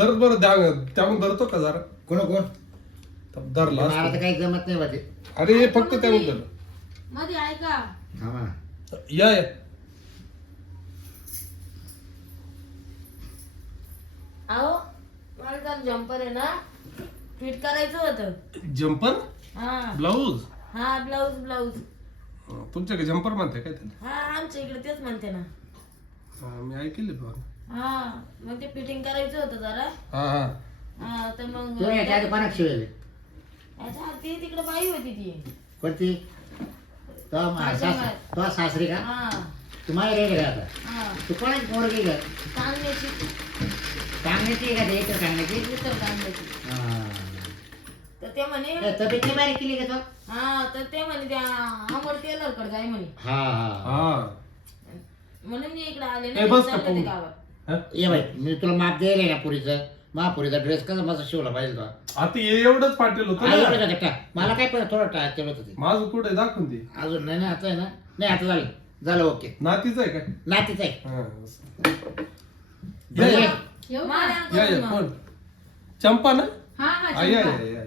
तर बरं द्या त्याहून धरतो का जरा? कोण कोण? तर धरला मला असता. तर काही जमत नाही वाटे अरे फक्त त्याहून धरमध्ये ऐका. हा ना या या. अहो मला तर जम्पर आहे ना फिट करायचं होतं. जम्पर हा. ब्लाऊज हा ब्लाऊज ब्लाऊज तुमच्याकडे जम्पर म्हणते काय त्याला? हा आमच्या इकडे तेच म्हणते ना. हा, मी ऐकले बघ. हा मग ते फिटिंग करायचं होतं जरा. हा हा. हा तर मग तू याच्या आधी कोणाक शिवेल. अच्छा, ती तिकडे बाई होती ती. कोणती? तो मा- माझ्या सास- माय. तो सासरी का? हा. तू माझ्या रेड का आता? हा. तू कोणाची पोरगी का? कांद्याची सांगण्याची का ते? एकच सांगण्याची? इतर कांद्याची हा. तर ते म्हणे ए, तब्येत बारीक केली का तो? हा तर ते म्हणे त्या अमर टेलरकडे जाय म्हणे. हा हा. हा. म्हणून मी इकडे आले ए, ना चालले ते? गावात? ये बाई मी तुला माप द्यायला ना पुरीचं. महापुरीचा ड्रेस कसा मस्त शिवला पाहिजे तो. आता हे एवढंच पाटील होतं एवढं का का? मला काय पण थोडं टा- तेवढं होतं ते. माझं कुठे दाखवून दे. अजून नाही ना आता आहे ना? नाही आता झालं. झालं ओके. नातीच आहे काय नातीच आहे. हा, असं. या बरं, या ये. येऊ का? माया या या करून कोण? चंपा ना? हा या या चंपा. या या.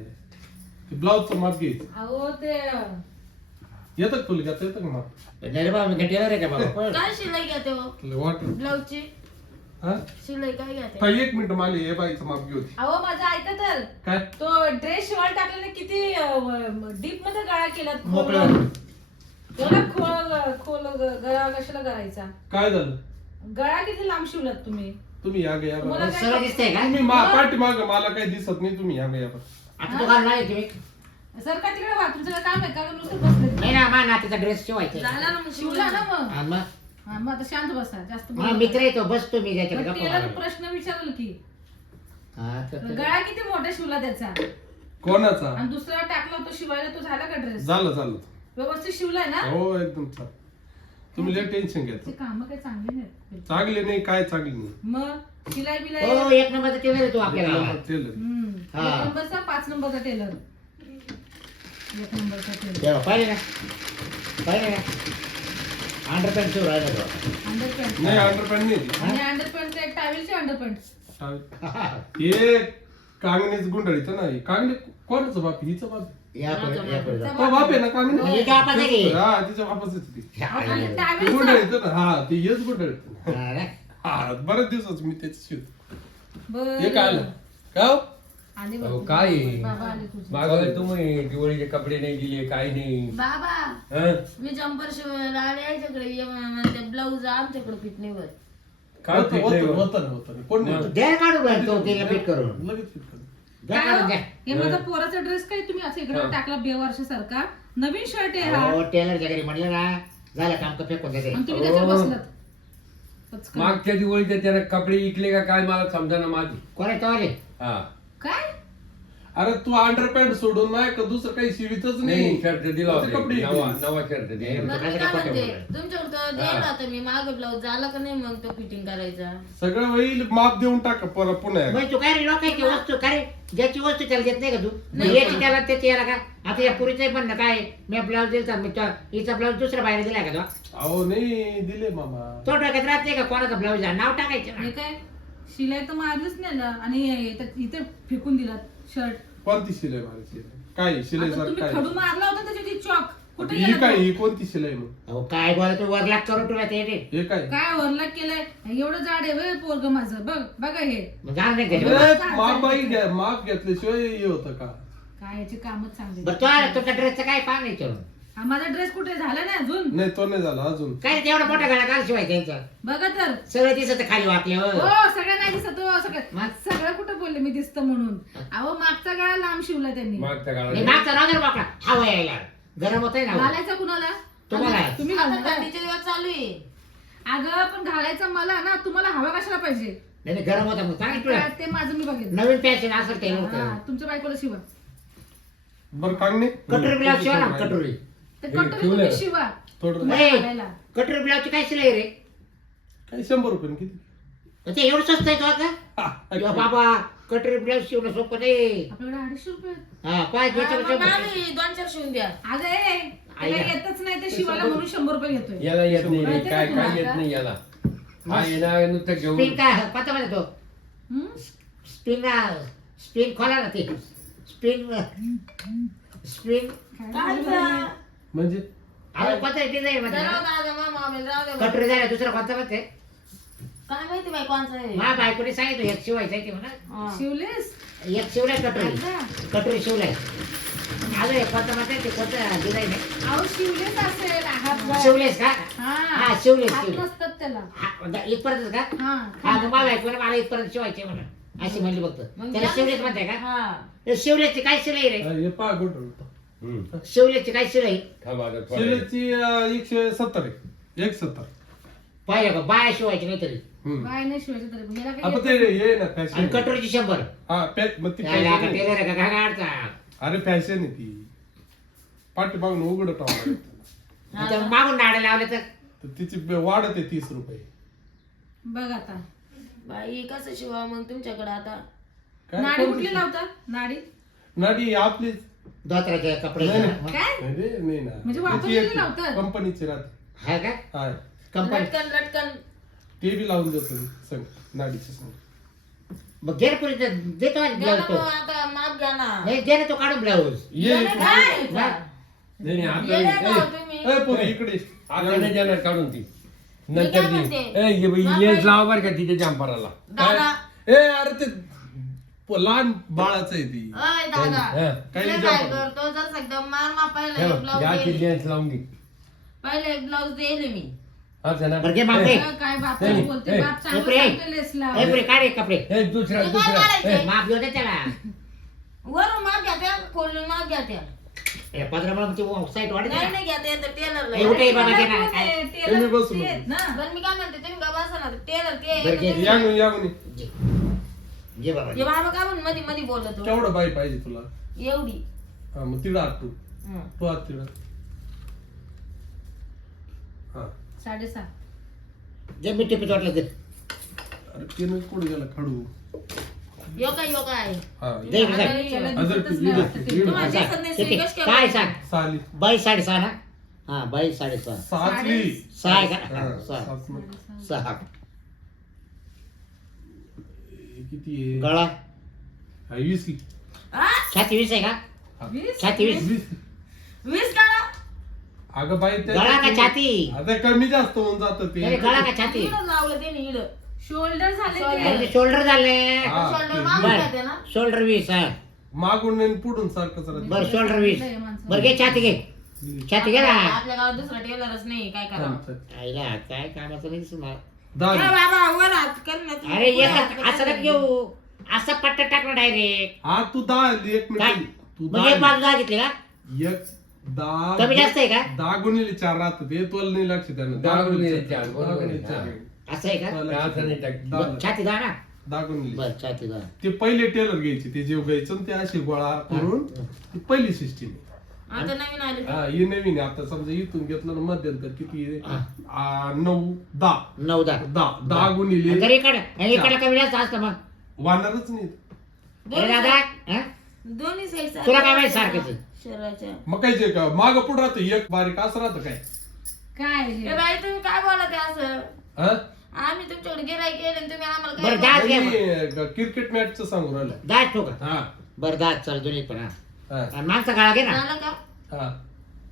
ते ब्लाऊजचं माप घे. अहो ते येतं का तुला घेता येतं का माप? नाही रे बाबा मी टेलर आहे का बाबा? पण काय शिलाई घ्या ते वाट ब्लाऊजची. हा? शिलाई काय घ्या ते ताई, एक मिनिट मला हे बाईचं माप घेऊ दे. अहो माझं ऐका तर काय? तो ड्रेस शिवायला टाकल्याने किती डीपमध्ये गळा केला. गळा? खोल खोल ग- गळा कशाला करायचा? काय झालं? गळा किती लांब शिवलात तुम्ही? तुम्ही या गे या तुम्हाला बरं. काय सरळ दिसतंय का? तुम्ही मा पाठी माग मला काही दिसत नाही तुम्ही या गे या बरं. आता तो घालून आले तुम्ही. सर का तिकडे वा तुमचं काय काम आहे का? नुसतं बसले नाही ना माझ्या नातीचा ड्रेस शिवायचा झाला ना मग शिवला ना मग हा, मग? हा, मग आता शांत बसा जास्त बोलू नका. मित्र येतो बसतो मी त्याच्याकडे मग गप्पा टेलर मारायला. प्रश्न विचारल की. हा, तर- तर- गळा किती मोठा शिवला त्याचा? कोणाचा? आणि दुसरा टाकला तो शिवायला तो झाला का ड्रेस झालं झालं. व्यवस्थित शिवलाय ना? हो एकदम छान. तुम्ही लय टेन्शन घ्या ते काम काही चांगली नाहीत. चांगले नाही काय चांगली नाही. मग शिलाई बिलाई हो एक नंबरचा टेलर येतो आपल्याला. गावात. केलं. हम्म. हा. एक नंबरचा पाच नंबरचा टेलर एक नंबरचा टेलर तेव्हा पाहिले ना पाहिले ना अंडर पॅन्ट शिव राहिला तो अंडरपॅन्ट नाही अंडरपॅन्ट नाही. ती. आणि अंडरपॅन्ट एक टावेलचे अंडरपॅन्ट हे कांगणीच गुंडळीचं ना हे कांगणी कोणाचं बाप हिचं बाप जा. तो आहे ना कांगणी? हे की? हा तिच्या बापाच ती. आणि गुंडळीचं ना. हा हेच हा? हा दिवसाच मी त्याच बरं. हे काय आलं? का हो? आले अहो, बाबा. काय? बाबा आले तुझे मागं तुम्ही दिवाळीचे कपडे नाही दिले काय नाही बाबा हं? मी जम्पर शिवायला आले याच्याकडे ये म्हणते ब्लाऊज आमच्याकडे फिट नाही होत काय होतं नाही होतं बा. होतं ना, होतं ना. कोण नाही द्या काढून घाल तो तिला फिट करून लगेच fit करून. द्या काय काढून हो? द्या हे माझा पोराचा ड्रेस काय तुम्ही असं इकडे हा. टाकला बेवर्ष सारखा नवीन शर्ट आहे हा हो टेलरच्या घरी म्हणलं ना झालं काम का फेकून आणि तुम्ही त्याच्यावर हो. बसलात पचकन. मागच्या दिवाळीचे त्याने कपडे इकले का काय मला समजा ना माझी कोणा तो आले हा काय? अरे तू अंडरपॅन्ट सोडून नाही का? दुसरं काही शिवितच नाही. नाही शर्ट दिला होता कपडे. नवा शर्ट दिला मग मी काय खोटं म्हणते बोलणार? तुमच्याकडे तर द्यायला मी. मागे ब्लाऊज झाला का नाही मग तो फिटिंग करायचा? सगळं होईल. माप देऊन टाका परत पुन्हा एकदा. मग तू काय रे लोकांची वस्तू काय रे? ज्याची वस्तू त्याला देत नाही का तू? मग याची त्याला त्याची याला का? आता या पुरीचं पण ना काय? मी ब्लाऊज दिलता मी तो- हिचा ब्लाऊज दुसऱ्या बाहेर दिला का तो? अहो नाही. दिले मामा. तो डोक्यात राहत नाही का? कोणाचा ब्लाऊज नाव टाकायचं हे ना. काय? शिलाई तर मारलीच नाही ना. आणि इथं- इथे फेकून दिला शर्ट कोणती शिलाई मारायची? काय शिलाई आता सर तुम्ही काय? खडू मारला होता त्याच्याची चॉक कुठे ही गेला काय तो? ही कोणती शिलाई मग? अहो काय बोला तू वर लाख करून ठेवला ते रे. हे काय? काय वरला केलंय? एवढं जाड आहे पोरग माझं. बघ बघा हे. मग नाही अरे, माप बाई घ्या माप घेतल्याशिवाय हे होतं का? काय याची कामच चांगली बरं तो तुमच्या ड्रेसचं काय पाहा नाही चलून हा, माझा ड्रेस कुठे? झाला नाही अजून? नाही तो नाही झाला अजून. काय रे तेवढा मोठा गळा काल शिवाय त्यांचा? बघा तर. सगळं दिसत खाली वाकले हो हो सगळं नाही दिसत हो सगळं. मग? सगळं कुठं बोलले मी दिसतं म्हणून? अहो मागचा गळा लांब शिवला त्यांनी. मागच्या काळात मागचा रागर वाकडा हवा यायला. गरम होत ना हो. घालायचा कुणाला? तुम्हाला. तुम्ही आता घालणार. थंडीचे दिवस चालू आहे. अगं पण घालायचा मला ना तुम्हाला हवा कशाला पाहिजे? नाही नाही, गरम होता मग. सांगितलं तुला. ते माझं मी बघेन नवीन फॅशन असेल ते हा, तुमच्या बायकोला शिवा. बरं कांगणे? कटोरी ब्लाऊज शिवा ना कटोरी. ते हे कटोरी शिवलंय. तुम्ही शिवा थोडं तुम्हाला नाही. घालायला. कटोरी ब्लाऊजची काय शिलाई रे काय शंभर रुपये किती मग ते एवढं स्वस्त आहे तो आता किंवा बाबा कटोरी ब्लाऊज शिवणं सोपं नाही आपल्याकडे अडीचशे रुपये. हा पाय हा, शंभर. दोन चार शिवून द्या अगं ए, त्याला आईला. येतच नाही ते शिवायला म्हणून शंभर रुपये घेतोय याला येत नाही रे. काय का? येत नाही याला हा येणार नुसतं स्पिन घेऊन काय पता तो हम्म? स्पिन स्पिन खोला ना ते स्पिन स्पिन काय? म्हणजे अरे कोणता. कटोरी झाला दुसरा कोणता काय माहिती बाई कोणचं आहे? मा बायकोने सांगितलं एक शिवायचं आहे ते म्हणा. हा. शिवलेस? एक शिवलाय कटोरी. अच्छा. कटोरी शिवलाय. अजून एक कोणता मध्ये ते कोणतं डिझाईन आहे? अहो शिवलेस असेल हात शिवलेस का? हा. हा शिवलेस हात शिवलेस. नसतात त्याला. हा, दा- इथपर्यंत का? हा हा मग मला ऐकून मला इथपर्यंत शिवायचे म्हणा. अशी म्हणली फक्त. मग त्याला द्या. शिवलेस म्हणते का? हा. ते शिवलेसची काय शिलाई रे? हा, पहा गुंडळ हम्म. काय शिलाई? थांब आता. शिलेची एकशे सत्तर आहे. एक सत्तर. पाहिजे का? बाया शिवायची नाही तरी हम्म. बाय नाही शिवायचं तरी पण. याला आता काही ते हे ना आणि फॅशन कटोरीची शंभर. हा पॅक मग ती याला फॅशन का आहे. टेलर आहे का घागाडचा अरे फॅशन आहे ती. पाठी मागून उघड आता मागून नाडं लावले तर? तर तिची ब- वाढत आहे तीस रुपये. बघ आता. बाई कसं शिवा मग तुमच्याकडे आता? काय नाडी? कुठली लावतात? नाडी? नाडी आपलीच. धोत्राचे कपडे नाही, काय? नाही रे, नाही ना म्हणजे त्याची वापरलेली एक लावतात? कंपनीची राहते. आहे का? हा कंपनी लटकन लटकन ते बी लावून देतो मी संग नाडीची संग. मग घे पुरी देतो द्या ब्लाऊज ना तो मग आता माप घ्या ना. नाही दे ना तो काढून ब्लाऊज. ये येणे काय? हा. नाही नाही, आता येणे नाही. ना ए, तुम्ही. ए, पोरी इकडे. आता नाही जाणार काढून ती मी नंतर ती म्हणते? ए, ये बाई, हा. लावा बरं का तिच्या जम्पराला दादा. ए अरे ते लहान बाळाचं आहे ती. अय दादा. हा. काही तुला काय. करतो? जर एकदम मार मा पहिला हे एक बघ, ब्लाऊज लावून घे. पहिले एक ब्लाऊज दिले मी. असं ना बरं, घे मापे. अगं, काय बाप नाही, बोलते? नाही. बाप चांगलं बापरे. सांगतो लेस लाव ए पुरी काढ रे कपडे? ए, दुसरा तू काय दुसरा. काढायचं? ए, माप घेऊ दे त्याला. वरून माप घ्या त्या खोलून माप घ्या त्या. ए, पंधरा मला साईट वाढत नाही नाही घ्या त्या टेलरला ए, उठे बाबा घे ना काय तुम्ही पण मी काय म्हणते तुम्ही ना. टेलर बरं, घे. ते या. घे. घे बाबा हे बाबा काय म्हणून मध्ये मध्ये बोलतो केवढं बाई पाहिजे तुला? एवढी. हा मग तिला आत तू. हं. तू आत तिला हा. साडेसहा. जे मी टिपीत वाटलं ते. अरे तिने कुठे गेला? खडू. यो काय यो काय? हा. दे इकडे जा. आता याला अजून दिसतच ती- नाही. वाटतं ते. ती- तुम्हाला जा. दिसत नाही किती? कशी काय काय बोलते? सांग? साली. बाई साडेसहा ना? हा बाई साडेसहा. सातली सहा आहे का हा, सहा सात मग. सहा. हे किती आहे? गळा. हा, वीस की. छाती वीस आहे का? वीस? छाती वीस. वीस. वीस अगं बाई त्या- गळा का छाती आता कमी जास्त होऊन जात नाही, ते गळा का छाती इकडं लावलं ते शोल्डर झाले. ते. शोल्डर झाले. हा, शोल्डर ते- मागून बर. घ्या ना? शोल्डर वीस हा. मागून आणि पुढून सारखंच राहतं. बर शोल्डर वीस. बर घे छाती घे. छाती घे ना. आपल्या गावात दुसरा टेलरच नाही काय करा थांब. आईला काय कामाचं नाही मला. दहा दे. बाबा वर हात कर ना तू. अरे पुढे हात. असं नका घेऊ. असं पट्ट टाकलं डायरेक्ट हा तू दहा एक काय? मिनिट तू मग एक दहा बाजू दहा घेतली का? एक दहा कमी जास्त आहे का? दहा गुणिले चार राहत ते तुला नाही लक्ष द्यानं दहा गुणिले चार, दहा बरोबर आहे. गुणिले चार. असं आहे का? तुला लक्ष असं नाही द्या. टाक. दहा बर, छाती दहा ना? दहा गुणिले बर छाती दहा ते पहिले टेलर घ्यायचे. ते जेव घ्यायचं आणि ते असे गोळा करून ती पहिली सिस्टीम आता नवीन आले. हा हे नवीन आहे. आता समजा इथून घेतलं ना मध्यंतर किती आहे? हा. आ, नऊ दहा नऊ दहा दहा दहा गुणिले घरी इकडे आणि इकडे कमी जास्त असतं मग वाढणारच नाही अरे दोन्ही दादा हा? दोन्ही साईड तुला काय माहिती सारखंच आहे? शरीराच्या मग काय का माग पुढे राहतं एक बारीक असं राहतं काय काय ए? बाई तुम्ही काय बोलत आहे असं हा? आम्ही तुमच्याकडे गिराय केले आणि तुम्ही आम्हाला काय बरं मग. क्रिकेट मॅचचं सांगू राहिलं दहा ठोका हा बरं दहा चल दोन्ही पण हा हा. आणि मागचा गाळा घे ना. झालं का? हा.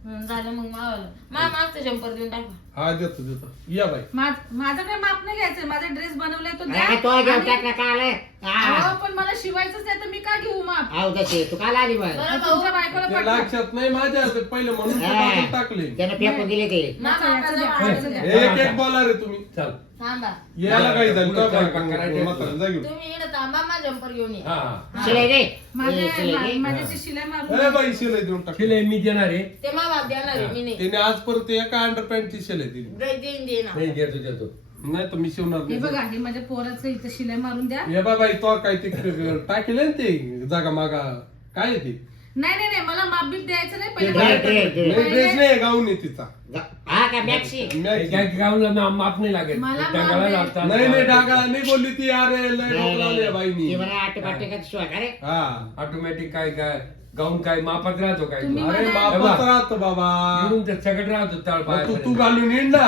हं, झालं मग मावाला. मा मागचं जम्पर देऊन टाका. हा देतो देतो. या बाई. मा- माझं काय माप नाही घ्यायचं माझा ड्रेस बनवलाय तो द्या. अरे तो घेऊन आणि- टाक ना हा. अहो, पण मला शिवायचंच नाही तर मी का घेऊ माप? आहो तसे तू काल आली बघ बरं तुमच्या भाऊ. बायकोला ते पाठवा. लक्षात नाही माझ्या ते पहिले म्हणून ते हा. टाकून टाकले. त्यानं फेकून दिले ते. मा याचं द्या, मापाचं याचं वाढ. द्या. एक एक बोला रे तुम्ही. चल. थांबा. यायला काही झालं पुढं का काय करायचं? म्हातारं, जा घेऊन. तुम्ही इकडे थांबा मा जम्पर घेऊन ये. हा. शिलाई दे. माझे ए, शिलाई मा- दे माझ्याची शिलाई ए मारून बाई शिलाई देऊन टाक. शिलाई मी देणार आहे. ते मा बाप देणार आहे मी नाही. त्याने आजपर्यंत एका अंडर पॅन्टची शिलाई दिली. दे- देईन दे ना नाही देतो नाही तर मी शिवणार हे नाही. बघा हे माझ्या पोराचं इथं शिलाई मारून द्या. हे बा बाई तो काय ते टाकेल ना ते जागा मागा. काय आहे ते? नाही नाही नाही मला माप बीप द्यायचं नाही पहिले ड्रेस, मला- ड्रेस, ड्रेस. नाही, ड्रेस नाही गाऊन आहे तिचा. गा- हा का मॅक्सी? मॅक्सी. काय गावला माप नाही लागेल मला त्या माप गळ्याला नाही. लागतात. नाही नाही नाही बोलली ती अरे लय डोकं लावलंय बाईनी. ती म्हणा आटे पाटे का शिवाय हा. ऑटोमॅटिक काय काय? गाऊन काय मापात राहतो काय तुम्ही तो? अरे मला- बापाच राहतो बाबा. इकडून ते सगळं राहतो तळ मग तू तू घालून येईन ना.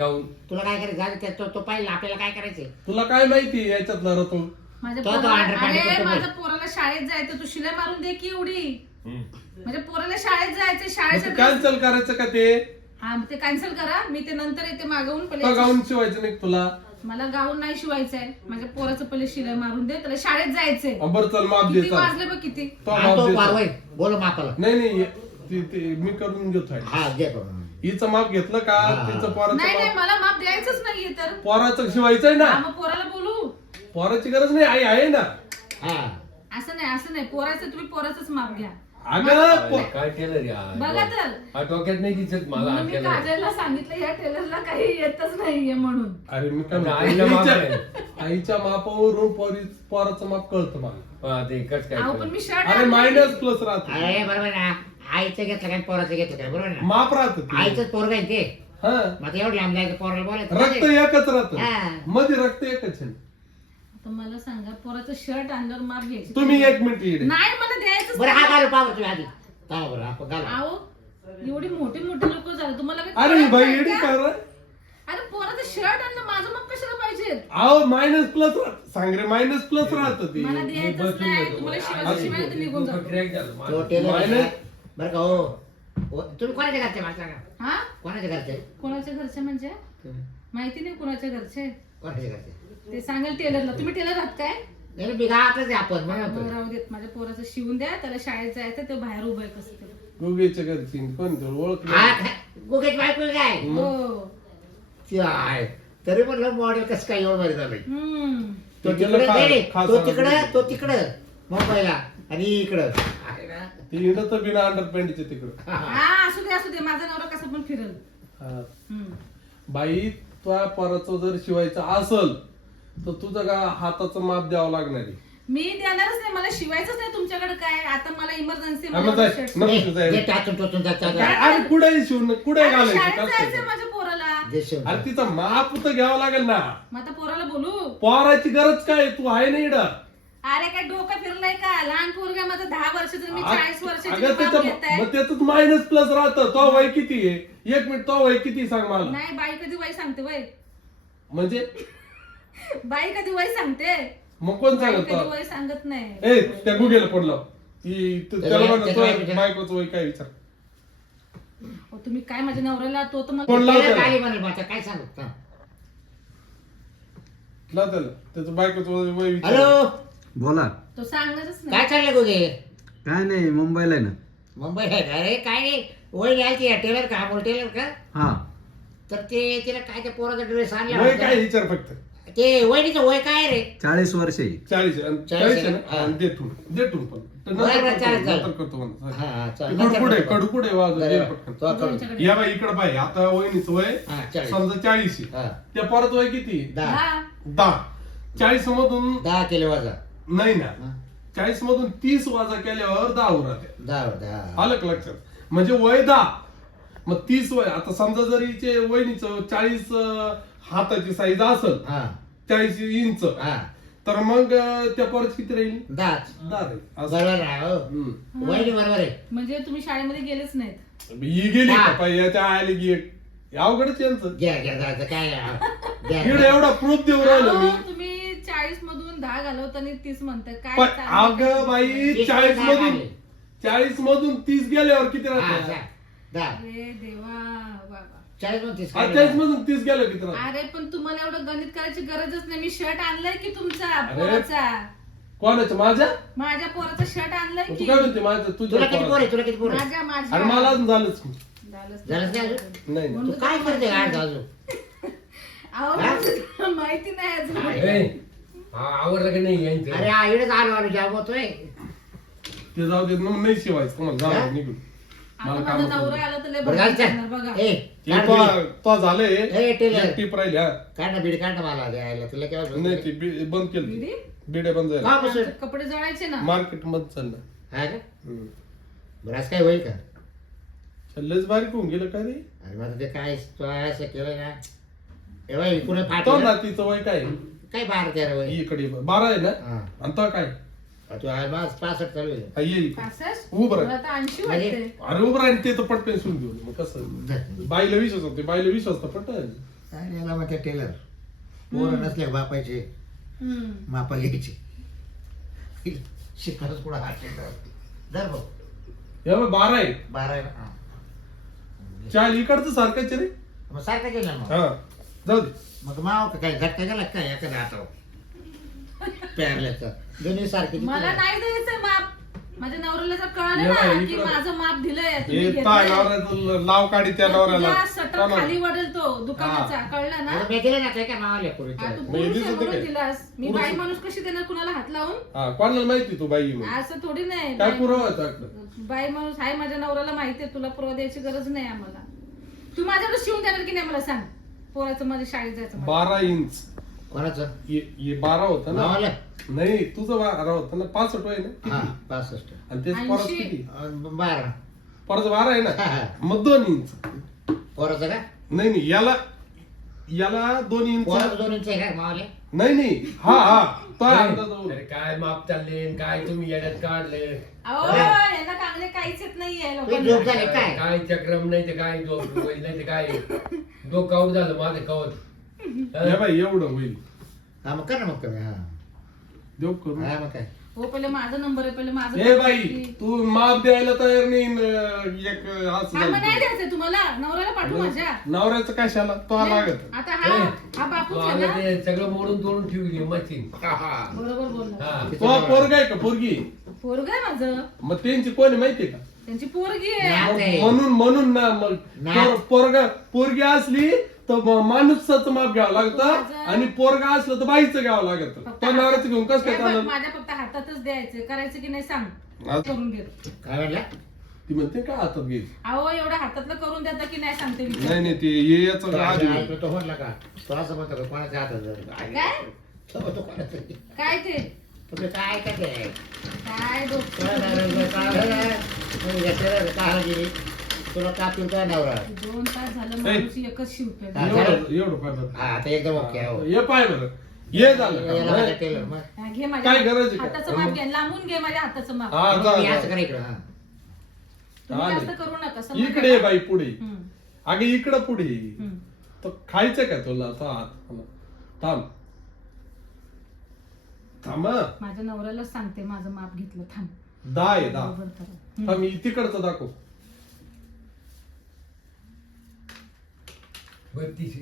गाऊन. तुला काय करायचं? ते- तो तो पाहिला आपल्याला काय करायचंय? तुला काय माहिती याच्यातला रतो माझ्या तो तो पोराला अंडरपॅन्ट अरे करतो. माझ्या पोराला शाळेत जायचं तू शिलाई मारून दे की एवढी? म्हणजे पोराला शाळेत जायचं शाळेच्या कॅन्सल करायचं का ते? हा मग ते कॅन्सल करा. मी ते नंतर येते मागवून तो पहिले गाऊन शिवायचं नाही का तुला? मला गाऊन नाही शिवायचंय. माझ्या पोराचं पहिले शिलाई मारून दे त्याला शाळेत जायचंय. बरं चल माप दे किती चल. वाजले बघ किती? तो हा, माप तो दे पा- चल. होय, बोलो मापाला. नाही नाही ती- ती- मी करून हा दे करून. हिचं माप घेतलं का? हा. तिचं पोराचं नाही नाही माप? मला माप द्यायचंच नाहीये तर. पोराचं शिवायचंय ना? हा, मग पोराला बोलू. पोराची गरज नाही आई आहे ना. हा. असं नाही असं नाही. पोराचं तुम्ही पोराचंच माप घ्या. अगं पो- काय टेलर बघा तर. हा डोक्यात नाही दिसत मला म्हणून मी टेलर काजलला सांगितलं या टेलरला काही येतच नाहीये म्हणून. अरे मी काय आता म्हणतो, आईला माप आईच्या- आईच्या मापावरून पोरी पोराचं माप कळतं मला. हा ते कस काय अहो पण मी शर्ट अरे मायनस प्लस राहत. अरे बरोबर ना. आईचं घेतलं काय पोराचं घेतलं काय बरोबर ना? माप राहत आईचंच पोरग आहे ते? हा. मग एवढं लांब जायचं पोराला रक्त बोलायचं एकच हा. राहत मध्ये रक्त एकच आहे. आता मला सांगा पोराचं शर्ट आणल्यावर माप घ्यायची तुम्ही एक मिनिट इकडे. नाही मला द्यायचंच बरं हा नाही. घालू पाहू तुम्ही आधी बरं आपण घाला. अहो एवढी मोठी मोठी लोक झाले तुम्हाला काही अरे कळत भाई नाही इडी का? कर अरे पोराचं शर्ट आणलं माझं मग कशाला पाहिजे अहो मायनस प्लस सांग रे मायनस प्लस राहत ते. मला द्यायचंच नाही तुम्हाला शिवायचं शिवायला तर निघून जा क्रॅक झालं. तो माझं. टेलर आहे मायने- ना, बरं का हो. हो, तुम्ही कोणाच्या घरचे मला सांगा? हा? कोणाच्या घरचे? कोणाच्या घरचे म्हणजे? माहिती नाही कोणाच्या घरचे? कोणाच्या घरचे? ते सांगाल टेलरला तुम्ही टेलर आहात काय नाही म्हणून. राहू देत माझ्या पोराचं शिवून द्या त्याला शाळेत जायचं ते बाहेर उभं आहे कसं तरी. गुगेच्या घरची कोण तो हा ओळख बायको काय हो ती आहे. तरी म्हणलं मॉडेल कसं काय एवढं बरं झालंय हम्म तो गेलं तिकडे फार- नाही, खास तो तिकडं. तो तिकडं मुंबईला आणि इकडं आहे ना? ती हिंडत बिना अंडर पॅन्टचे तिकडं हा असू दे असू दे माझा नवरा कसं पण फिरल हा. हम्म. बाई तुझ्या पोराचं जर शिवायचं असल तर तुझं का हाताचं माप द्यावं लागणार आहे? मी देणारच नाही मला शिवायचंच नाही तुमच्याकडे काय. आता मला इमर्जन्सी हा, मग जाय. नको ए, तू जाय. जे टाचून टोचून जातात काय- अरे कुठे शिवून कुठे शाळेत? माझ्या पोराला. अरे तिचं माप तर घ्यावं लागेल ना. मग आता पोराला बोलू. पोराची गरज काय तू आहे ना इडं अरे काय डोकं फिरलंय का? लहान पोरगा माझं दहा वर्षाचं मी चाळीस वर्षाची अगं मग त्याच मायनस प्लस राहतं. तो वय किती आहे? एक मिनिट तो वय किती सांग मला. नाही बाई कधी वय सांगते वय. म्हणजे बाई कधी वय सांगते? मग कोण बाई सांगत कधी? वय सांगत नाही. ए त्या गुगेला पडलं ती तू- त्याला बायकोचं- बायकोचं वय काय विचार? अहो, तुम्ही काय माझ्या नवऱ्याला तो तर कोण लाव त्याला. त्याला? म्हणेल काय सांगू हा. लाव त्याला. त्याचं बायकोचं वय विचार. हॅलो? बोला. तो सांगणारच काय नाही चाललंय गुगे? काय नाही मुंबईला आहे ना. मुंबई आहे का? अरे काय नाही. वय घ्यायची टेलर का? अमोल टेलर का? हा. तर ते तिला काय ते पोराचा ड्रेस आणला वय होता. काय विचार फक्त? ते वहिनीचं वय काय रे चाळीस वर्ष आहे चाळीस आणि चाळीस चाळीस आहे ना? हा. आणि देठून देठून पण तर बरं, नंतर बरं, करतो, चालेल, चालेल. नंतर करतो म्हणा. हा, हा, चालेल. कडू नंतर पुढे करतो. कडू पुढे वाजव दे बरं, पटकन. तो करू. तुमच्याकडे. या बाई इकडे पाय आता वहिनीचं वय हा, चाळीस. समजा चाळीस आहे. हा, त्या परत वय किती दहा हा. दहा चाळीस मधून दहा किलो वजा नाही ना हा, चाळीस मधून तीस वाजा केल्यावर दहा उरात दहा दहा आलं का लक्षात म्हणजे वय दहा मग तीस वय आता समजा जर हिचे वहिनीचं चाळीस अं, हाताची साईज असेल हा चाळीस इंच. हा. तर मग अं, त्या परत किती राहील? दहा दहा राहील असं. बरोबर आहे हो. हम्म. वहिनी बरोबर आहे. म्हणजे तुम्ही शाळेमध्ये गेलेच नाहीत. ही गेली हा. का? पाय याच्या आली की एक अवघडच यांचं. घ्या घ्या जायचं काय हा. घ्या, इकडे घ्या. एवढा प्रूफ देऊ राहिलो मी. अहो, तुम्ही चाळीस मधून दहा घालवताना तीस म्हणताय काय पण चाललंय? अगं बाई तीस चाळीस मधून. चाळीस मधून तीस गेल्यावर किती हा, राहतात? अरे देवा. चाळीस तीस मधून तीस किती राहतात अरे पण तुम्हाला एवढं गणित करायची गरजच नाही. मी शर्ट आणलाय की तुमचा अरे. पोराचा? कोणाचं? माझ्या? माझ्या पोराचा शर्ट आणलाय तू की? काय म्हणते? माझं तुझ्या तुला किती पोर. आहे तुला किती पोर आहे माझ्या माझ्या. अरे मला अजून झालंच नाही. झालंच झालंच नाही नाही. अजून? नाही नाही. तू काय करते अजून? अहो माहिती नाही अजून. ए, हा, आवडलं की नाही यांचं? अरे हा इकडेच आलो आलो जाम होतोय. ते जाऊ दे मग नाही शिवायचं. तुम्हाला? जाऊ दे, निघून. आता मला माझा काम नवरा आला तर लय बरं बरं घाल करणार बघा. ए ते काढ तो बिडी. तो झाले. ए, टेलर. एक टीप राहिली हा. काढ ना बीड काढ ना मला द्यायला तुला केव्हा नाही ती बी- बंद केली. बिडी? बिडे बंद झाले का बसून. कपडे जळायचे ना. मार्केटमध्ये चाललं. हा का? हम्म. बरं आज काय होईल का? लयच बारीक होऊन गेलं का रे? अरे मग ते काय तू असं केलं ना. ए बाई पुढे तो फाटलं? नातीचं वय काय? काय बारा तेरा वय? इकडे बारा आहे ना? हा. आणि तो काय? तू आज माझ पासष्ट चालू आहे. हा, ये इकडे. पासष्ट? उभं राहा. मला आता ऐंशी म्हणजे- वाटते अरे उभं राहील ते तर पटकन शिवून घेऊन मग कसं? बाईला विश्वास होते बाईला विश्वास तर पटल काय याला मग टेलर. पोरं नसले बापायचे. हम्म. मापा घ्यायचे हात. धर भाऊ हे बघ, बारा आहे. बारा आहे ना? हा. इकडचं सारखंच आहे रे मग सारखं गेलं मग? हा. जाऊ दे. मग माव का काय झटका गेला काय? एखाद्या हातावर. पेरल्याचं दोन्ही सारखे मला नाही माप माझ्या नवऱ्याला जर कळलं ये बाई, ना की इकडं. माझं माप दिलंय तुम्ही हे घेतलंय, ताय नवऱ्याचं लाव काढी त्या तर नवऱ्याला तुझा सटर चला. खाली वडेल तो दुकानाचा कळलं ना मी दिले ना काय काय मावाले पुरीच्या हा, तू पुरुष आहे दिसत म्हणून काय? दिलास मी पुरुष बाई आहे. माणूस कशी देणार कुणाला हात लावून हा कोणाला माहिती तू बाई म्हणून? असं थोडी नाही काय बाई- पुरावा आहे तुझ्याकडं? बाई माणूस आहे माझ्या नवऱ्याला माहितीये तुला पुरावा द्यायची गरज नाही आम्हाला तू माझ्याकडे शिवून देणार की नाही मला सांग पोराचं माझ्या शाळेत जायचं मला. बारा इंच कोणाचं? ये ये बारा होता ना? नाही तुझं बारा होतं ना? पासष्ट आहे ना? हा किती पासष्ट. आणि तेच परत ऐंशी. किती? अं, बारा. परत बारा आहे हा, ना? हा. मग दोन इंच. पोराचं का? नाही नाही याला याला दोन इंच पोराचं दोन इंच आहे का मावाले? नाही नाही. हा हा. तो अंदाज अरे काय माप चालले काय तुम्ही येड्यात काढले? अहो हा. यांना चांगले काहीच येत नाहीये झोप झाले काय? काय चक्रम नाही ते काय डोक नाही ते काय? डोकं आऊट झालं माझं कवच. हे बाई एवढं होईल. हा मग कर ना मग कमी हा. देव करू. हा मग काय? हो पहिले माझा नंबर आहे पहिले माझं हे बाई तू माप द्यायला तयार नाही न, एक असं हा मग नाही. द्यायचं तुम्हाला. नवऱ्याला पाठवू माझ्या. नवऱ्याचं कशाला तो लागत. आता हा हा बापूच आहे ना. ते सगळं मोडून तोडून ठेवली मशीन. बरोबर बोलला. हा. तो पोरग आहे का पोरगी? पोरग आहे माझं. मग त्यांची कोणी माहितीये का? त्यांची पोरगी. आहे नाही. म्हणून म्हणून ना मग नाही. पोर- पोरगा पोरगी असली तर म- माणूसाचं माप घ्यावं लागतं माझं- आणि पोरगा असलं तर बाईचं घ्यावं लागतं फक्त तो नवऱ्याचं घेऊन कसं काय हे बघ, चाललं माझ्या फक्त हातातच द्यायचं करायचं की नाही सांग आज- करून देतो काय म्हणला ती म्हणते काय हातात घ्यायची अहो एवढं हातातलं करून देता की नाही सांगते विचार नाही नाही ते ये याचं आधी तो म्हणला का तो असं म्हणतो का कोणाच्या हातात? काय? तो म्हणतो कोणाचं? काय ते काय? काय घेतलेलं गेली? तुला कापून काय नवरा? दोन तास झालं माणूस एकच शिवतोय. हा. एवढं एवढं पाय बरं. हा आता एकदम ओके हो. ये पाय बरं. ये झालं का? याला माझ्या टेलर मग. हा, घे माझ्या काय गरज आहे का? हाताचं माप घे लांबून घे माझ्या हाताचं माप. हा, असं. करा इकडं हा. तुम्ही जास्त नाही. करू नका समजलं इकडे ये का? बाई पुढे. हम्म, अगे इकडं पुढे. हम्म. तर खायचं का तुला? तो हात. थांब. थांब हं. माझ्या नवऱ्याला सांगते माझं माप घेतलं थांब. दहा आहे दहा बरोबर करा. हम्म. थांब इ- तिकडचं दाखव. बत्तीस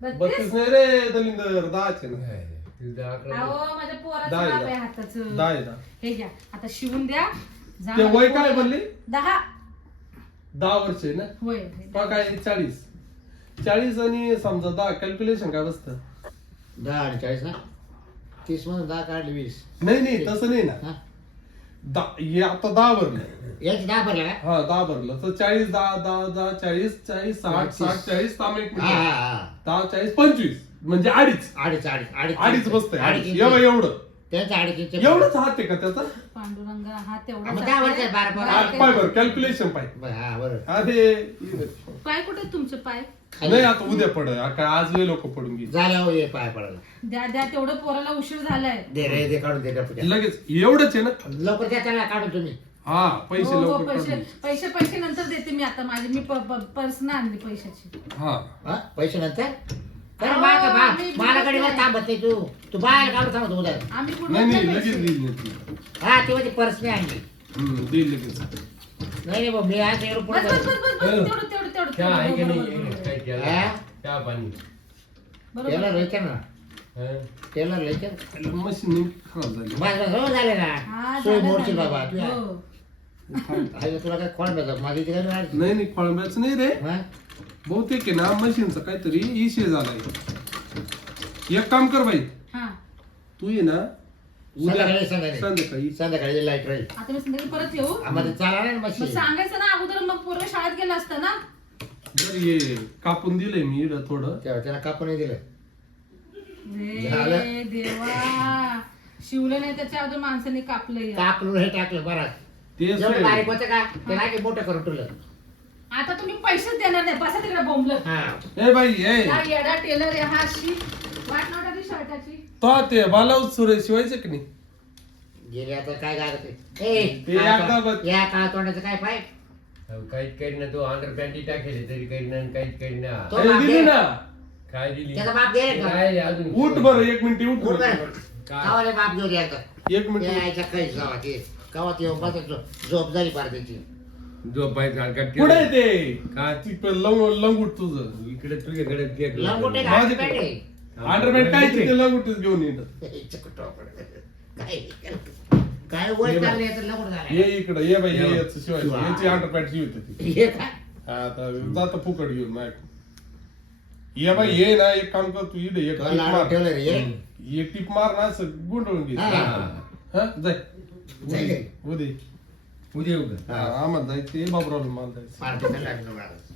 बत्तीस? बत्तीस नाही रे दलिंदर दहाचे ना. तुझं अकरा अहो माझ्या पोराचं दहा आहे, माप आहे दहा. हाताचं. दहा आहे दहा हे घ्या. आता शिवून द्या. जा ते माझ्या वय काय म्हणली दहा. दहा वर्ष आहे ना? होय पहा काय चाळीस. चाळीस आणि समजा दहा कॅल्क्युलेशन काय बसतं? दहा आणि चाळीस ना? तीस मधून दहा काढले वीस. नाही नाही तसं नाही ना. हा. दा- हे आता दहा भरलं. याची दहा भरला का? हा दहा भरलं. तर चाळीस दहा दहा दहा चाळीस चाळीस साठ. साठ चाळीस थांब एक हा मिनिट. हा हा. दहा चाळीस पंचवीस. म्हणजे अडीच. अडीच अडीच अडीच अडीच बसतंय अडीच. एवढं एवढं. त्यांचं अडीच इंच एवढंच हात आहे का त्याचा? पांडुरंग हा हा, मग दहा वर्ष आहे, बारा- बारा. पाय बरं कॅल्क्युलेशन पाय. बरं, हा बरं. अरे पाय कुठे आहेत तुमचे पाय? नाही आता उद्या पड. काय आज लय लोक पडून गेली. झालं हो ये पाय पडायला. द्या द्या तेवढं पोराला उशीर झालाय. दे रे दे काढून दे लगेच एवढंच आहे ना? लवकर द्या त्याला काढून तुम्ही. हा पैसे हो, हो, लवकर पैसे काढून. पैसे पैसे नंतर देते मी आता माझी. मी पर्स ना आणली पैशाची. हा. हा पैसे नंतर? तर आम्ही मला थांबत नाही तू. तू बाहेर काढून थांबत उद्या. आम्ही नाही नाही लगेच देईल ना ती. हा तेव्हा ती पर्स नाही आणली. हम्म, देईल लगेच. नाही नाही भाऊ, मी आज एवढं बस बस बस पुढे बस बस तेवढं तेवढं. तेवढं चहा आहे की तेवढं. नाही बरोबर, हा? केलं चहा पाणी बरोबर. टेलर लेकर ना हं? टेलर लेकर मशीन नेमकी खराब झाली हो झाले हा, ना सोय झालं, झालं. बाबा. हो. आई, तुला काय माझी? नाही नाही खोळंब्याचं नाही रे हा? बहुतेक आहे ना मशीनचा काहीतरी इशे झालाय एक काम कर बाई हा तू ये ना उद्या संध्याकाळी संध्याकाळी संध्याकाळी संध्याकाळी लाइट राहील आता मी संध्याकाळी परत येऊ आम्हाला चालणार मग मशीन सांगायचं ना अगोदर मग पूर्ण शाळेत गेलं असतं ना बरं ये कापून दिलंय मी इकडं थोडं. तेव्हा त्याला कापून नाही दिलं. रे झालं. देवा. शिवलं नाही त्याच्या अगोदर माणसाने कापलंय. कापलं हे टाकलं बरं. ते जेवढं बारीक सोय. होतं का? ते नाही मोठं करून ठेवलं? आता तुम्ही पैसेच देणार नाही. बसा तिकडे बोंबलं हा. ए बाई ए. हा येडा टेलर आहे हा शी वाट नव्हता शर्टाची. तो ते सुरे शिवायचं की नाही? गेले आता काय गागत ते ए एकदा बघ. या काळ तोंडाचं काय पाय? काहीच काही ना तो अंडर पॅन्टी टाकेल तरी काही ना काहीच काही ना तो बाप दिली दे. ना. काय दिली? त्याचा बाप का? काय अजून? उठ बरं एक मिनिट उठ उठ बरं. बरं. काय? गावाला बाप घेऊन यायचं एक ते मिनिट यायच्या काही गावात ये. गावात येऊन बस झोप झाली पार त्याची झोपायचा गटके कुठे आहे ते? काय? ती प- लंग- लंगूट तुझं. इकडे तुझ्याकडे केक लंगोटे माझे-. अंडरपॅन्ट काय ते लंगूटच घेऊन येत काय काय वय तर लंगोट झालंय. ये इकडे ये बाई ये. ये याचं शिवाय शिवाय. याची ती हे काय आता जात फुकट घेऊन माय ये बाई ये ना एक काम कर तू इकडे एक तुला टीप लाडू मार ठेवलं रे हे? एक टीप मार ना असं गुंडळून घे हा. हा जाय जाय, जाय. उदे उद्या येऊ का आम्हाला जायचं बाबराव मला जायचं पार्टीचं.